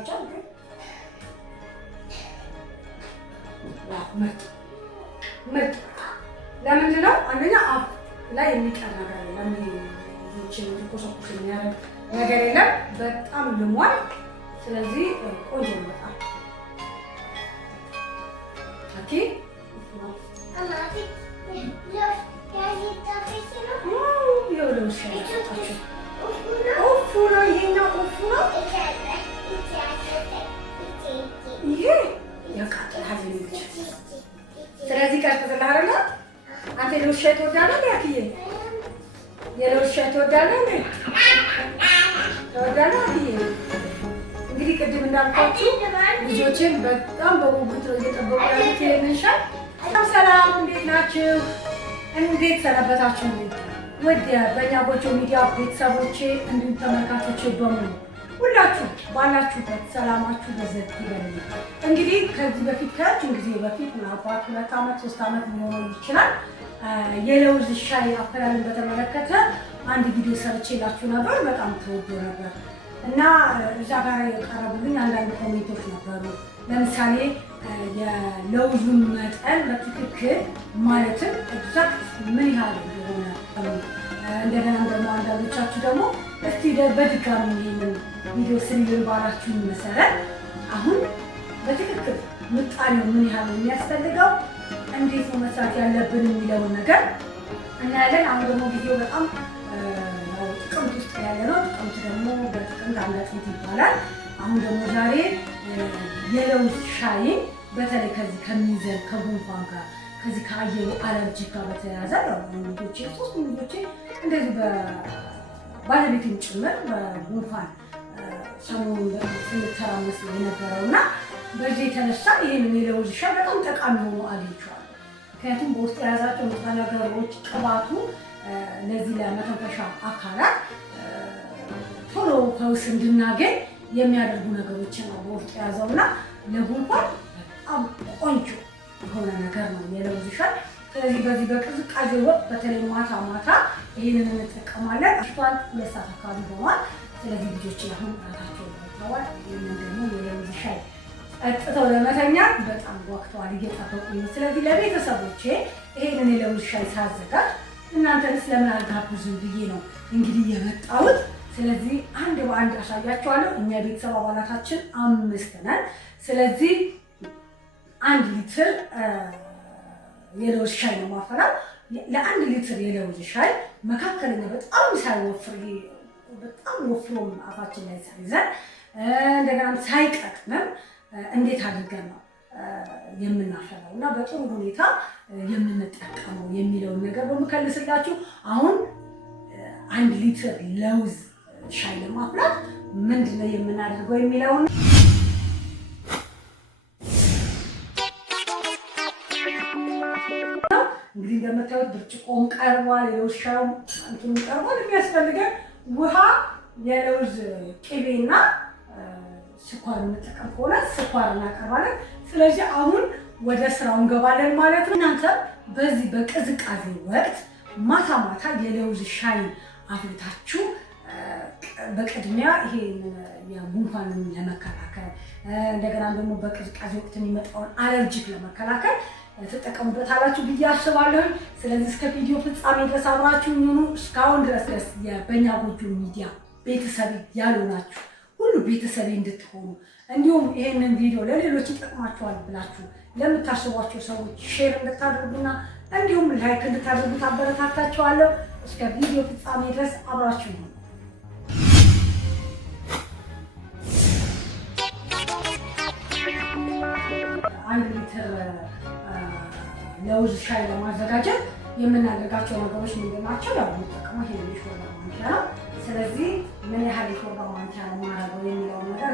ይዘጋጃል ግን ምርጥ ለምንድን ነው? አንደኛ አፍ ላይ የሚቀር ነገር የለም። ይህችን ኮሰኩስ የሚያደርግ ነገር የለም። በጣም ልሟል። ስለዚህ ቆንጆ ይመጣል። ኦኬ ኡፍ ነው ይሄኛው ኡፍ ነው። ይሄ ያቃጥላል። ስለዚህ ቀጥታ አይደለ? አንተ የለውዝ ሻይ ትወዳለህ? ያክዬ የለውዝ ሻይ ትወዳለህ? ትወዳለህ? እንግዲህ ቅድም እንዳልኳችሁ ልጆችን በጣም በጉጉት ነው እየጠበቁ ያሉት ይሄንን ሻይ። ሰላም፣ እንዴት ናችሁ? እንዴት ሰነበታችሁ? ውድ በእኛ ጎጆ ሚዲያ ቤተሰቦቼ እንዲሁም ተመልካቾቼ በሙሉ ሁላችሁ ባላችሁበት ሰላማችሁ በዘት ይበል። እንግዲህ ከዚህ በፊት ከረጅም ጊዜ በፊት ምናልባት 2 ዓመት 3 ዓመት ሊሆነው ይችላል የለውዝ ሻይ አፈላልን በተመለከተ አንድ ቪዲዮ ሰርቼላችሁ ነበር። በጣም ተወዶ ነበር እና እዛ ጋር የቀረቡልኝ አንዳንድ ኮሜንቶች ነበሩ። ለምሳሌ የለውዙን መጠን በትክክል ማለትም ኤግዛክት ምን ያህል እንደሆነ እንደገና ደግሞ አንዳንዶቻችሁ ደግሞ እስቲ በድጋሚ ይሄንን ቪዲዮ ስንል ባላችሁ መሰረት አሁን በትክክል ምጣኔው ምን ያህል የሚያስፈልገው እንዴት ነው መስራት ያለብን የሚለውን ነገር እናያለን። አሁን ደግሞ ጊዜው በጣም ጥቅምት ውስጥ ያለ ነው። ጥቅምት ደግሞ በጥቅምት አንዳጥንት ይባላል። አሁን ደግሞ ዛሬ የለውዝ ሻይ በተለይ ከዚህ ከሚይዘን ከጉንፋን ጋር ከዚህ ከአየሩ አለርጂ ጋር በተያያዘ ልጆቼ 3 ልጆቼ እንደዚህ ባለቤቴም ጭምር በጉንፋን ሰሞኑን ስንተራመስ የነበረው እና በዚህ የተነሳ ይህንን የለውዝ ሻይ በጣም ጠቃሚ ሆኖ አግኝቼዋለሁ። ምክንያቱም በውስጥ የያዛቸው ንጥረ ነገሮች ቅባቱ ለዚህ ለመተንፈሻ አካላት ቶሎ ፈውስ እንድናገኝ የሚያደርጉ ነገሮችን ነው በውስጥ የያዘውና ለጉንፋን በጣም ቆንጆ የሆነ ነገር ነው የለውዝ ሻይ። ስለዚህ በዚህ በቅዝቃዜ ወቅት በተለይ ማታ ማታ ይህንን እንጠቀማለን። አሽቷል 2 ሰዓት አካባቢ ሆኗል። ስለዚህ ልጆች አሁን ራታቸው ተዋል። ይህንን ደግሞ የለውዝ ሻይ ጠጥተው ለመተኛት በጣም ወቅተዋል፣ እየጠበቁ ነው። ስለዚህ ለቤተሰቦቼ ይህንን የለውዝ ሻይ ሳዘጋጅ እናንተን ስለምን አልጋብዙም ብዬ ነው እንግዲህ የመጣሁት። ስለዚህ አንድ በአንድ አሳያቸዋለሁ። እኛ የቤተሰብ አባላታችን 5 ነን። ስለዚህ 1 ሊትር የለውዝ ሻይ ነው ማፈላው። ለ1 ሊትር የለውዝ ሻይ መካከለኛ በጣም ሳይወፍር በጣም ወፍሮም አፋችን ላይ ሳይዘን እንደገና ሳይቀጥንም እንዴት አድርገን ነው የምናፈላው እና በጥሩ ሁኔታ የምንጠቀመው የሚለውን ነገር በመከልስላችሁ አሁን 1 ሊትር ለውዝ ሻይ ለማፍላት ምንድነው የምናደርገው የሚለውን እንግዲህ እንደምታዩት ብርጭቆም ቀርቧል፣ የለውዝ ሻዩ እንትኑ ቀርቧል። የሚያስፈልገን ውሃ፣ የለውዝ ቅቤና ስኳር እንጠቀም ከሆነ ስኳር እናቀርባለን። ስለዚህ አሁን ወደ ስራው እንገባለን ማለት ነው። እናንተ በዚህ በቅዝቃዜ ወቅት ማታ ማታ የለውዝ ሻይ አፍልታችሁ በቅድሚያ ይሄ የጉንፋንን ለመከላከል እንደገና ደግሞ በቅዝቃዜ ወቅት የሚመጣውን አለርጂክ ለመከላከል ትጠቀሙበታላችሁ ብዬ አስባለሁ። ስለዚህ እስከ ቪዲዮ ፍጻሜ ድረስ አብራችሁ ሁኑ። እስካሁን ድረስ የበእኛ ጎጆ ሚዲያ ቤተሰብ ያልሆናችሁ ሁሉ ቤተሰብ እንድትሆኑ እንዲሁም ይሄንን ቪዲዮ ለሌሎች ይጠቅማቸዋል ብላችሁ ለምታስቧቸው ሰዎች ሼር እንድታደርጉና እንዲሁም ላይክ እንድታደርጉ ታበረታታችኋለሁ። እስከ ቪዲዮ ፍጻሜ ድረስ አብራችሁ ሁኑ። 1 ሊትር ለውዝ ሻይ ለማዘጋጀት የምናደርጋቸው ነገሮች ምንድን ናቸው? ያው የምንጠቀመው ይሄ የሾርባ ማንኪያ ነው። ስለዚህ ምን ያህል የሾርባ ማንኪያ ነው ማድረገው የሚለውን ነገር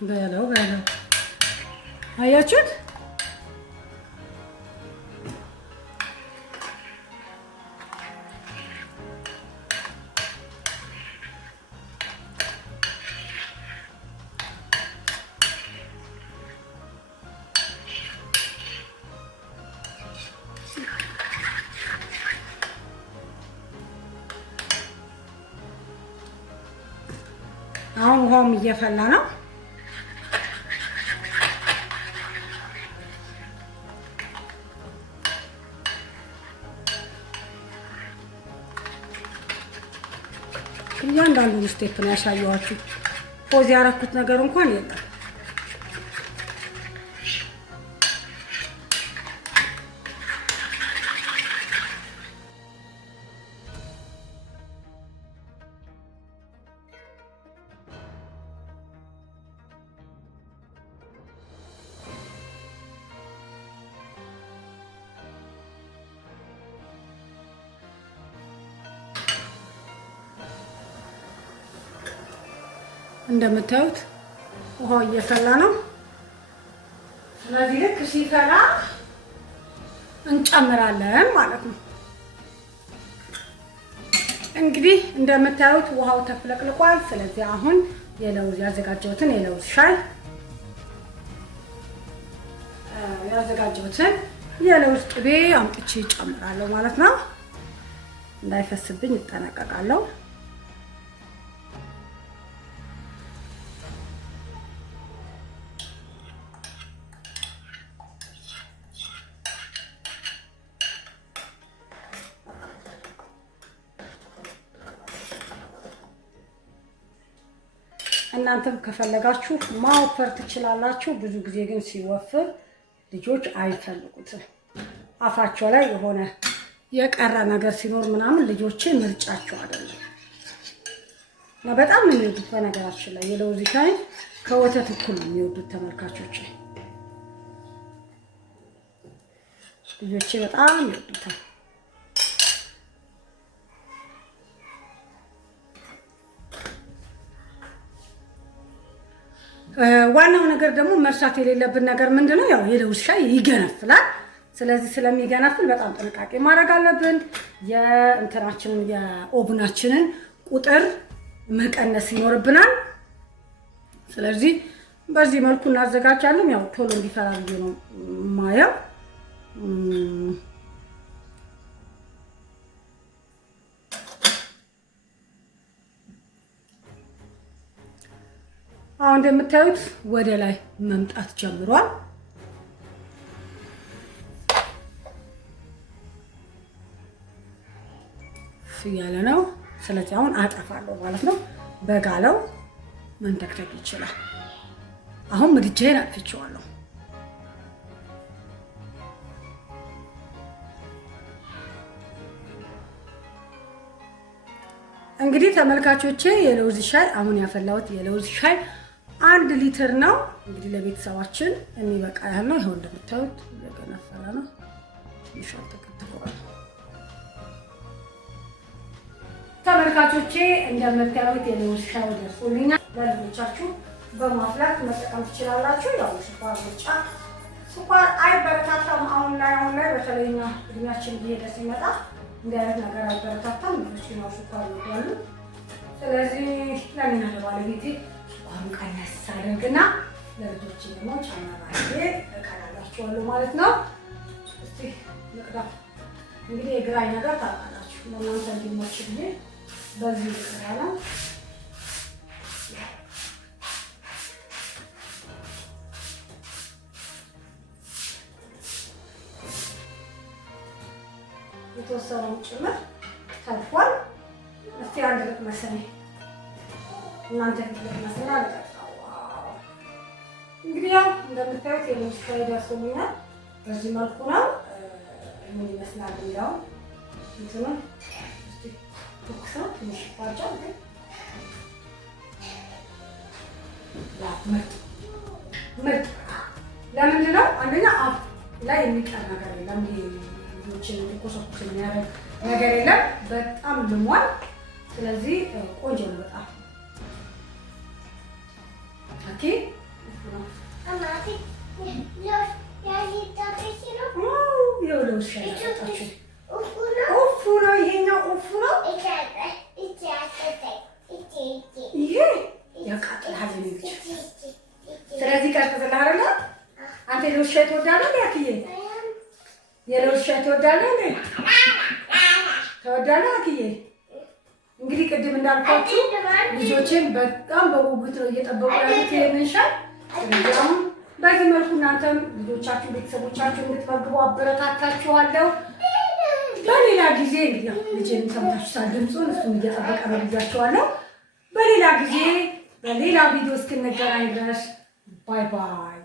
በለው አያችሁት? አሁን ውሃውም እየፈላ ነው። እያንዳንዱን ስቴፕ ነው ያሳየኋችሁ። ፖዝ ያደረኩት ነገር እንኳን የለም። እንደምታዩት ውሃው እየፈላ ነው። ስለዚህ ልክ ሲፈላ እንጨምራለን ማለት ነው። እንግዲህ እንደምታዩት ውሃው ተፍለቅልቋል። ስለዚህ አሁን የለውዝ ያዘጋጀሁትን የለውዝ ሻይ የለውዝ ቅቤ አምጥቼ እጨምራለሁ ማለት ነው። እንዳይፈስብኝ እጠነቀቃለሁ። እናንተም ከፈለጋችሁ ማወፈር ትችላላችሁ። ብዙ ጊዜ ግን ሲወፍር ልጆች አይፈልጉትም። አፋቸው ላይ የሆነ የቀረ ነገር ሲኖር ምናምን ልጆቼ ምርጫቸው አይደለም እና በጣም ነው የሚወዱት። በነገራችን ላይ የለውዝ ሻይ ከወተት እኩል ነው የሚወዱት ተመልካቾች። ልጆቼ በጣም ይወዱታል። ዋናው ነገር ደግሞ መርሳት የሌለብን ነገር ምንድነው? ያው የለውዝ ሻይ ይገነፍላል። ስለዚህ ስለሚገነፍል በጣም ጥንቃቄ ማድረግ አለብን። የእንትናችንን የኦቭናችንን ቁጥር መቀነስ ይኖርብናል። ስለዚህ በዚህ መልኩ እናዘጋጃለን። ያው ቶሎ እንዲፈላ ብዬ ነው ማየው። አሁን እንደምታዩት ወደ ላይ መምጣት ጀምሯል። ፍያለ ነው። ስለዚህ አሁን አጠፋለሁ ማለት ነው። በጋለው መንተክተክ ይችላል። አሁን ምድጃዬን አጥፍቼዋለሁ። እንግዲህ ተመልካቾቼ የለውዝ ሻይ አሁን ያፈላሁት የለውዝ ሻይ 1 ሊትር ነው። እንግዲህ ለቤተሰባችን የሚበቃ ያህል ነው። ይሄው እንደምታዩት እየገነፈለ ነው። ትንሽ ተከትሏል። ተመልካቾቼ እንደምታዩት የለውዝ ሻይ ደርሶልኛል። ለልጆቻችሁ በማፍላት መጠቀም ትችላላችሁ። ያው ስኳር ብቻ ስኳር አይበረታታም። አሁን ላይ በተለይኛ እድሜያችን እየሄደ ሲመጣ እንዲህ አይነት ነገር አይበረታታም። ልጆች ነው ስኳር ይወዳሉ። ስለዚህ ለእኔና ለባለቤቴ ስኳሩን ቀነስ አድርግና ለልጆች ደግሞ ጨምራለሁ እቀላላችኋለሁ ማለት ነው። እስቲ ልቅዳ። እንግዲህ የግራኝ ነገር ታውቃላችሁ። ለእናንተ እንዲመች ብዬ በዚህ ልቅዳ ነው። የተወሰነው ጭምር ተርፏል። እስቲ አንድ ልቅ መሰለኝ እናንተ ልቅ መሰለኝ አልቀጣው። እንግዲህ ያው እንደምታዩት የለውዝ ሻይ ደርሶልኛል። በዚህ መልኩ ነው ምን ይመስላል የሚለው እንትኑ እስቲ ትኩስ ነው። ትንሽ ይፋጃል ግን ምርጥ ለምንድን ነው? አንደኛ አፍ ላይ የሚቀር ነገር የለም። ልጆችን እንዲኮሰኩስ የሚያደርግ ነገር የለም። በጣም ልሟል። ስለዚህ ቆንጆ ነው በጣም ኦኬ። ነው። ኡፍ ነው ይሄኛው ኡፍ ነው። ይሄ ያቃጥልሃል። ስለዚህ ቀዝቅዝልሃል አይደለ? አንተ የለውዝ ሻይ ትወዳለህ? ያክዬ የለውዝ ሻይ ትወዳለህ? ትወዳለህ አክዬ? እንግዲህ ቅድም እንዳልኳችሁ ልጆቼን በጣም በጉጉት ነው እየጠበቁ ያሉት ይሄንን ሻይ። ስለዚህ አሁን በዚህ መልኩ እናንተም ልጆቻችሁ ቤተሰቦቻችሁ እንድትመግቡ አበረታታችኋለሁ። በሌላ ጊዜ እንግዲህ ልጄን ሰምታችሁታል ድምፁን፣ እሱን እየጠበቀ ነው ብያችኋለሁ። በሌላ ጊዜ በሌላ ቪዲዮ እስክንገናኝ ድረስ ባይ ባይ።